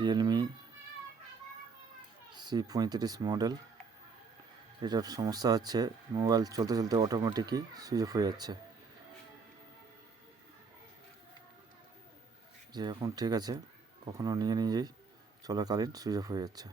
Realme C35 model. এটার সমস্যা হচ্ছে মোবাইল চলতে চলতে অটোমেটিকই সুইচ অফ হয়ে যাচ্ছে। যে এখন ঠিক আছে, কখনো নিজেই চলাকালীন সুইচ অফ হয়ে যাচ্ছে।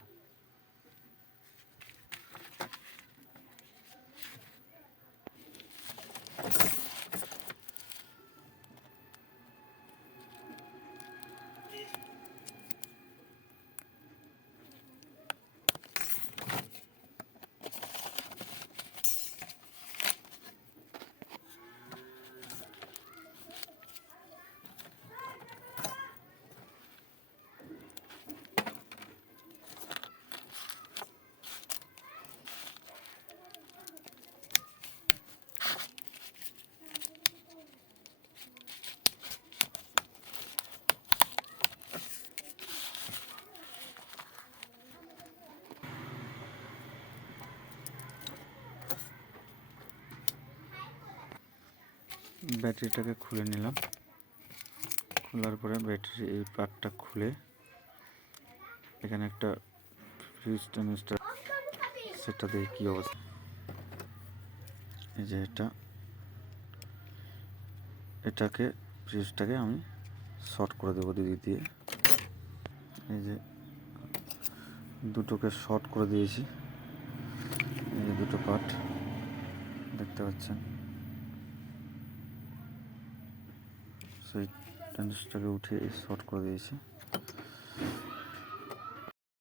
ব্যাটারিটাকে খুলে নিলাম। খোলার পরে ব্যাটারি এই পার্টটা খুলে এখানে একটা ফিউজ ট্রানজিস্টর, সেটা দিয়ে কী অবস্থা। এই যে এটাকে ফিউজটাকে আমি শর্ট করে দেবো দিদি দিয়ে। এই যে দুটোকে শর্ট করে দিয়েছি। এই যে দুটো পার্ট দেখতে পাচ্ছেন, সেই ট্রানজিস্টরটাকে উঠিয়ে শর্ট করে দিয়েছি।